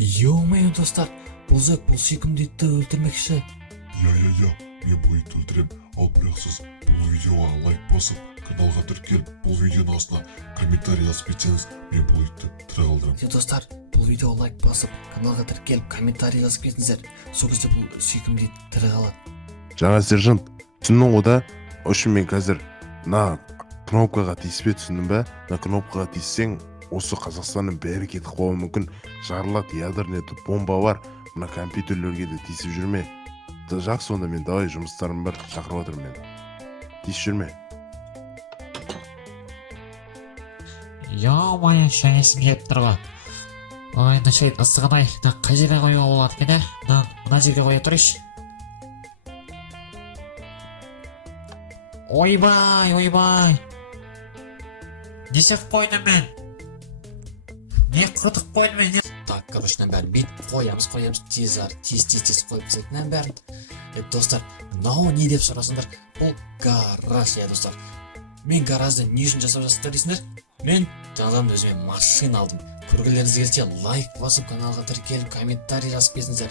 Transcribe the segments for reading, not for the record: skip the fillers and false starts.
Ё-моё, достар, бұл зәк бұл сүйкімді итті өлтірмекші. Я, мен бұл итті өлтірем. Ал бірақ сіз бұл видеоға лайк басып, каналға тіркеліп, бұл видеоның астына комментарий жазып кетсеңіз, мен бұл итті тірі қалдырам. Достар, бұл видеоға лайк басып, каналға тіркеліп, комментарий жазып кетіңіздер. Сол кезде бұл сүйкімді ит тірі қалады. Жаңа сержант, түсіндің ғой да? Үшін мен қазір мына кнопкаға тиіспе, түсіндің бе? Мына кнопкаға тиіссең, осы Қазақстанның бәрі кетіп қалуы мүмкін. Жарылады, ядерный бомба бар. Мына компьютерлерге де тиісіп жүрме. Жақсы, онда мен давай жұмыстарым бар, шақырып отырмын мен. Тиісіп жүрме. Ё-моё, шайнесім келіп тұр ғой. Ой, мына шай ысыған-ай. Қай жерге қоюға болады екен, ә? Мына жерге қоя тұрайыншы. Ойбай. Не істеп қойдым мен? Не қытып қойдым мен? Так, короче, бәрін бүйтіп қоямыз, тез қойып тастайтын бәрін. Достар, мынау не деп сұрасыңдар? Бұл гараж, достар. Мен гаражды не үшін жасап жатсыздар дейсіңдер? Мен жаңадан өзіме машина алдым. Көргілеріңіз келсе лайк басып, каналға тіркеліп, комментарий жазып кетіңіздер.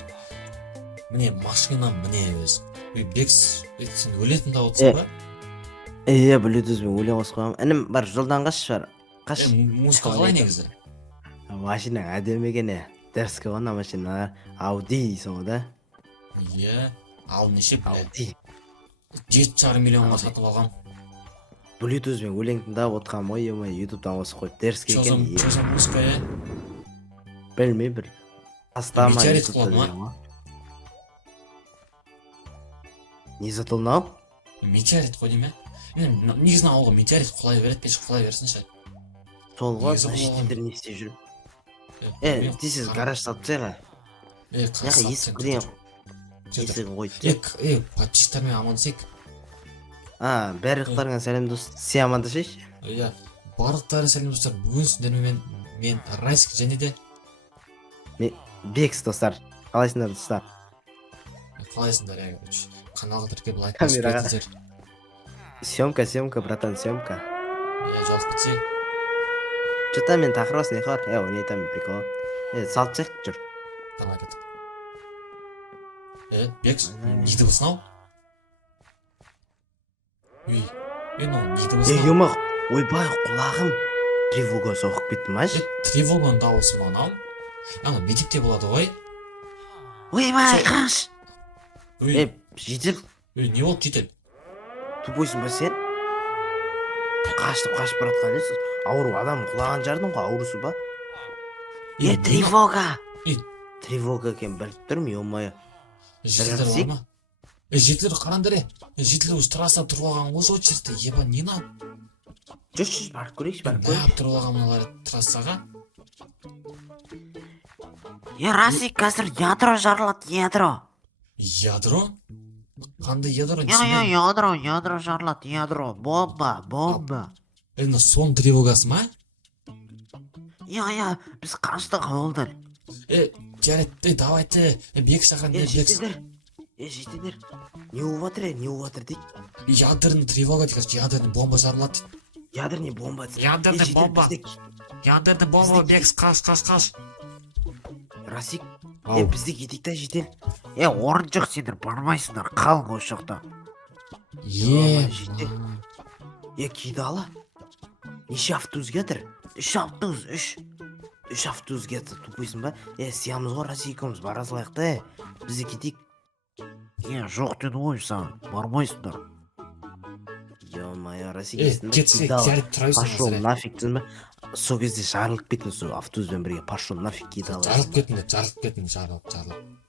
Міне машина, міне өз. Бекс, сен өлетін да отырсың ба? Блютузбен өлең қосып қоямын. Інім бар, жолдан қаш. Музыка қалай негізі? Машина әдемі екен, дәріске ғана машина. Ауди дейсің ғой да? Ал неше біле? Ауди. 7,5 миллионға сатып алғам. Блютузбен өлең тыңдап отырғам ғой, ютубтан қосып қойып дәріске екен. Чоза музыка, Білмей бір. Астама Метеорит ютубта қылады деген ғой. Не затылнау? Метеорит қой дейм, негізін ауылға метеорит құлай береді, пеш құлай берсінші. Сол ғой, Негізі шетелдер не істеп жүріп. Тесіз гараж салып тастайға. Яқы есік күрен есігін қойды. Подписчиктермен амандасайық. Барлықтарыңа сәлем дос. Сен амандасайшы? Барлықтары сәлем достар. Бүгін сіздермен мен Райск және де Бекс достар. Қалайсыңдар достар? Қалайсыңдар, каналға тіркеліп лайк басып кетіңіздер. Съемка, братан, съемка. Жалып кетсе. Что-то мен тақырбас не қар? Не там прикол. Салт чек жүр. Давай кеттік. Бекс, не дыбыс нау? Мынау не дыбыс нау? Юмақ, ойбай, құлағым тревога соғып кетті ма? Тревоганың дауысы ма нау? Ана мектепте болады ғой. Ойбай, қаш! Жетел. Не болды жетел? Тупойсың ба сен? Қашып баратқан емес. Ауру адам құлаған жардың ғой, аурусы ба? Тревога! Тревога екен біліп тұрмын, ё-моё. Жетілдер бар ма? Жетілдер қараңдар, жетілдер өз трассада тұрып алған ғой, сол жерде, еба, не нау? Жүрші, барып көрейікші, барып көрейікші. Тұрып алған мыналар трассаға. Расик, қазір ядро жарылады, ядро. Ядро? Қандай ядро? Ядро жарылады, ядро. Бомба. Сон тревогасы ма? Біз қаштық ауылдар. Жарайды, давайте, бек шақыран, бек. Жетедер. Не уватыр дейді. Ядерный тревога дейді, ядерный бомба жарылады дейді. Ядерный бомба. Ядерный бомба, бек, қаш. Расик, бізде кетейік та жетел. Орын жоқ, сендер бармайсыңдар, қал ғой шоқта. Кейді ала. Неше автобус кетір? 3 автобус, 3 автобус кетір, тупойсың ба? Сиямыз ғой, Расик екеуміз бара салайық та, бізде кетейік. Жоқ деді ғой саған, бармайсыңдар. Ё-моё, Расик есіңді кетсек, жарып тұрайсың. Пашол нафиг дейсің ба? Сол кезде жарылып кеттің, сол автобуспен бірге пашол нафиг кейді ала. Жарылып кеттің, жарылып.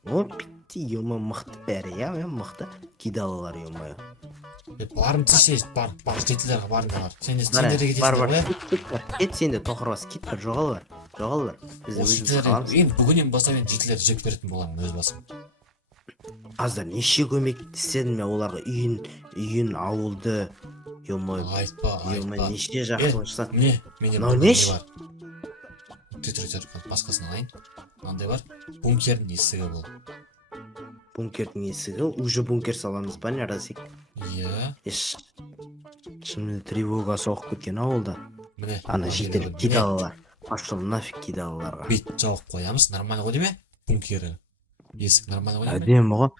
Бітті, ё-моё, мықты бәрі, мықты кейді алалар, ё-моё. Барым тише, бар, жетілдерге барыңдар. Сендерге кетесіңдер ғой? Кет сенде, тоқырбас, кет бір, жоғал бар. Бізде өзіміз қаламыз. Бүгінен бастап мен жетілерді жеп беретін боламын өз басым. Қазір неше көмек істедім мен оларға, үйін, ауылды, ё-моё. Айтпа. Неше жақсы жасады. Мынау неш? Түтір, басқасын алайын. Мынандай бар, бункердің есігі бұл. Бункердің есігі, уже бункер саламыз ба, не Расик? Шынымен тревога соғып кеткен ауылда. Міне. Ана жетеліп кет алалар. Пошел нафиг кидалаларға. Бүйтіп жауып қоямыз, нормально ғой деме? Бункері. Есік нормально ғой деме? Әдемі ғой.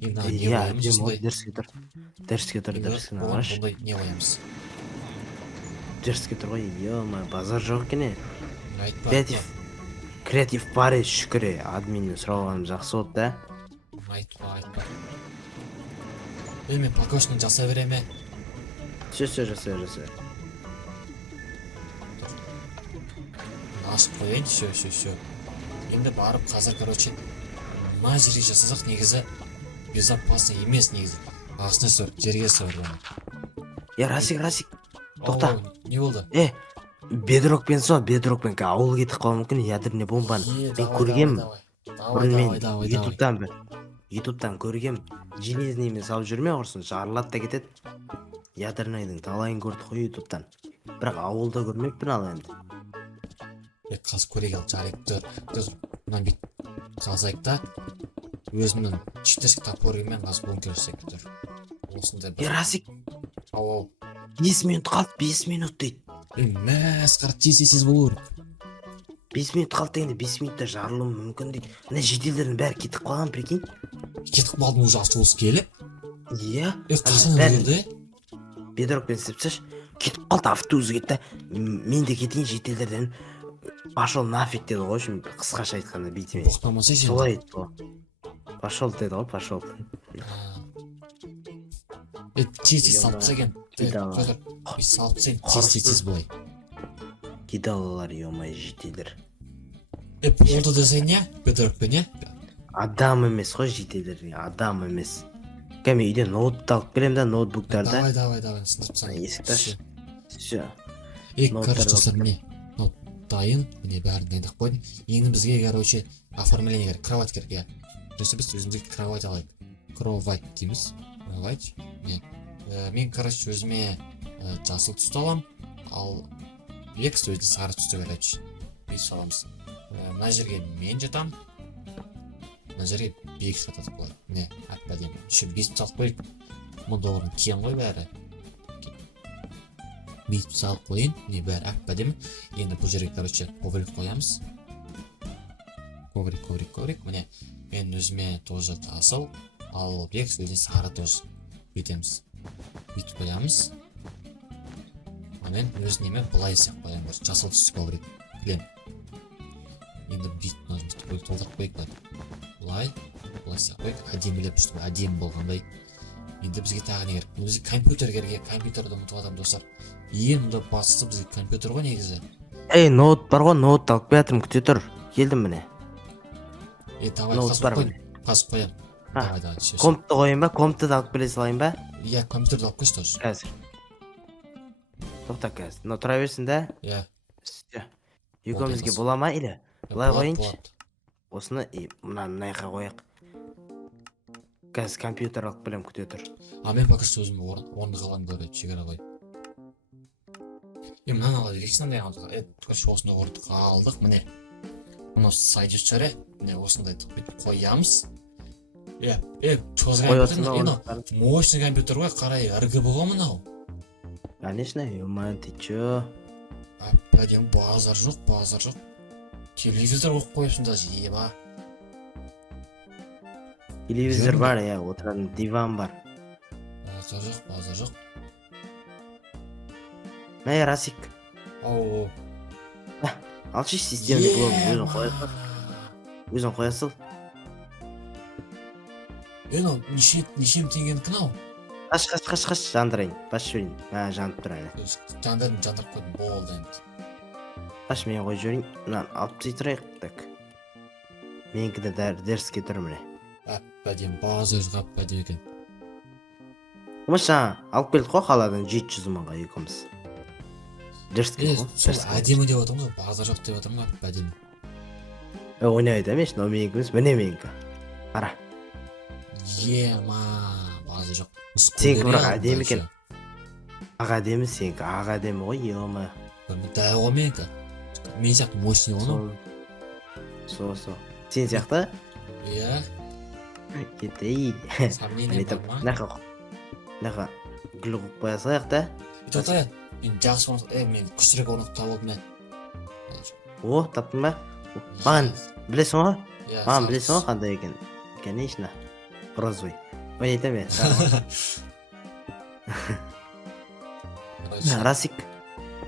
Енді мына не Иә, қоямыз әдемі ғой. осындай? Дерске тұр. Дерске тұр, Енді дерске оған нағаш. бұндай не қоямыз? Дерске тұр ғой. Ё-ма, базар жоқ екен. Айтпа, Креатив бар шүкір. Админнен сұрағаным жақсы болды да. айтпа. Мен покошны жасай береме? Жаса. Ашып қояйын, шо. Енді барып қазір, короче, мына жерге жасасақ негізі безопасно емес негізі. Астына сөр, жерге сөр. Расик. Тоқта. Не болды? Бедрокпен ауыл кетіп қалуы мүмкін, ядерный бомбаны. Мен көргем. Бұрын мен ютубтан көргем. Железныймен салып жүрме құрсын, жарылады да кетеді. Ядерныйдың талайын көрдік қой ютубтан. Бірақ ауылда көрмеппін ал енді. Қазір көрек ал жарайып тұр. Мына бит қазайық та өзімнің читерсік топорымен қазір бункер жасайық тұр. Осындай бір. Расик, Ау. 5 минут қалды, 5 минут дейді. Мәсқара тез болу керек. 5 минут қалды дегенде 5 минутта жарылуы мүмкін дейді. Мына жеделдердің бәрі кетіп қалған, прикинь. Кетіп қалдым уже автобус келіп. Иә. Қашан көрді? Бедрокпен істепсеш, кетіп қалды автобус кетті. Мен де кетейін жеделдерден. Пошел нафиг деді ғой, şimdi қысқаша айтқанда бейтімен. Боқтамаса сен. Солай айтты ғой. Пошел деді ғой, пошел. Тез салып тастаған. Салып тастайын, тез былай. Кидалалар, ё-ма, жеделдер. Болды десең не? Бедрокпен не? Адам емес қой жеделдер, адам емес. Кәме үйден ноутты алып келем да, ноутбуктарды. Давай, сынып тастайын. Есікті аш. Все. Короче, достар, міне. Дайын, міне бәрін дайындап қойдым. Енді бізге, короче, оформление керек, кровать керек, иә. Просто біз өзімізге кровать алайық. Кровать дейміз. Кровать. Мен, короче, өзіме жасыл түсті алам, ал Лекс өзі сары түсті, короче. Бейс аламыз. Мына жерге мен жатам. Мына жерге бек жатады бұлай. Не, әппәдем. Еще бейсіп салып қойып. $1000 кен ғой бәрі. Бейсіп салып қойын. Не бәрі әппәдем. Енді бұл жерге, короче, коврик қоямыз. Коврик. Міне, мен өзіме тоже жасыл, ал Лекс өзіне сары тоже бүйтеміз. Бүйтіп қоямыз. Мен өзінеме бұлай сек қоям. Жасыл түсті коврик. Клем. Енді бүйтіп толдық қойып. Бұлай сек қойып. Әдемілеп үсті. Әдем болғандай. Енді бізге тағы не керек? Бізге компьютер керек. Компьютерді ұмытып адам достар. Ең мұнда бастысы бізге компьютер ғой негізі. Ноут бар ғой, ноут алып келатырмын, күте тұр. Келдім міне. Давай, қасып қоям. Давай, сөз. Компты қойын ба? Компты да алып келе салайын ба? Иә, компьютерді алып қойшы тоже. Қазір. Тоқта қазір. Но тұра берсін да? Иә. Екеумізге бола ма или? Былай қойыншы. Болады. Осыны мынайға қояқ. Қазір компьютер алып келем, күте тұр. Мен пока что өзім орны қалған көреді, шекара қой. Мынаны алады, рексінандай қалдық. Көрші осында орды қалдық, міне. Мұны сайдыр шары, міне осындай қоямыз. Мощный компьютер ғой, қарай RGB ғой мынау. Конечно, ё-ма, ты чё? Әппәдем, базар жоқ. Телевизор қойыпсың даже, еба. Телевизор бар, отыратын диван бар. Базар жоқ. Мә, Расик. Ау. Алшы системный блок, өзің қоясыл. Нешем теңгені кінау? Қаш, жандырайын. Баш жөрейін. Жанып тұрайын. Жандырып қойдым, болды енді. Қаш, мен қой жөрейін. Мұнан алып тұрайық, так. Менікі де дәріске тұр міне. Әппәдем, базар әппәдем екен. Құмыш жаңа, алып келдік қой қаладан 700 мыңға екіміз. Дәріске ғой. Сол әдемі деп отырмыз, базар жоқ деп отырмыз, әппәдем. Ойнайды емес, но менікіміз, міне менікі. Қара. Ема, базар жоқ. Сенікі бірақ әдемі екен. Аға әдемі сенікі, аға әдемі ғой, ема. Дәу ғой менікі. Мен сияқты мощный оның. Сол. Сен сияқты? Иә. Кетей. Сомнение бар ма? Наға гүл қойып қоя салайық та. Мен жақсы мен күштірек орнық табылды мен. О, таптың ба? Маған білесің ғой? Иә, Маған білесің ғой қандай екен? Конечно. Розовый. Ойнайтам я. Расик.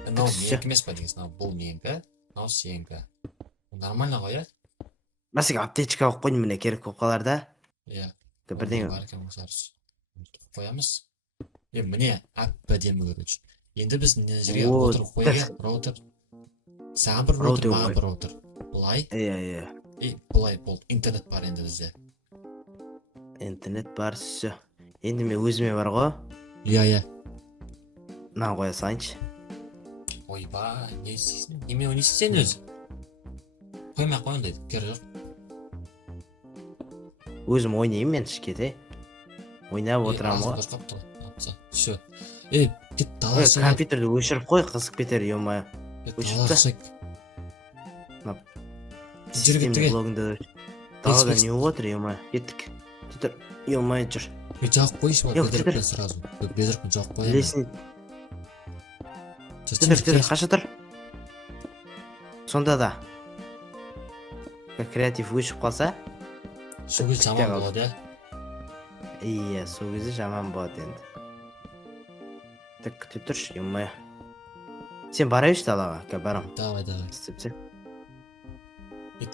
мынау Күтіші. менікі емес па дегенсің, мынау бұл менікі, мынау сенікі. Нормально ғой, иә? Расик аптечка алып қойдым, міне керек болып қалар да. Иә. Бірдеңе. Бар екен, қоямыз. Міне, әп-әдемі короче. Енді біз мына жерге О, роутер қояйық, роутер. Саған бір роутер, Роутер маған қой. бір роутер. Былай, Иә. былай болды. Интернет бар енді бізде. Интернет бар, все. Енді мен өзіме бар ғой. Иә. Мынаны қоя салайыншы. Ойбай, не істейсің? Немен ойнайсың сен өзі? Қоймай ақ қой ондайды, керегі жоқ. Өзім ойнаймын мен ішкете. Ойнап отырамын ғой. Қорқап тұр. Все. Кет далаға шығайық. Компьютерді өшіріп қой, қызық кетер, ё-моё. Далаға шығайық. Мына Жүр Система кеттік. блогында далада не болып отыр, ё-моё. Кеттік. Жүр, ё-моё, жүр. Жағып қойшы, Жоқ, бедірікпен сразу. Бедірікпен жағып қоямын. Лесін, жүр, қаша тұр. Сонда да. Креатив өшіп қалса, Сол кезде жаман болады, иә? иә, сол кезде жаман болады енді. Так, күте тұршы, ё-моё. Сен бара берші далаға, барам. Давай. Істепсең.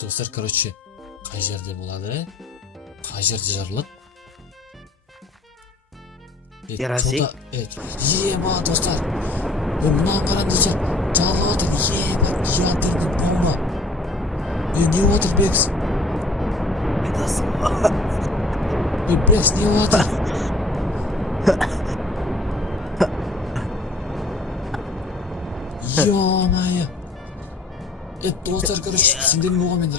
Достар, короче, қай жерде болады? Қай жерде жарылады? Террасик. Ема, достар! Мынаған қараң достар, жарылып отыр, ядерный бомба! Не отыр, Бекс? Айтасың ба? Бекс, не отыр? Ё-моё! Достар, короче, сендердің оған мен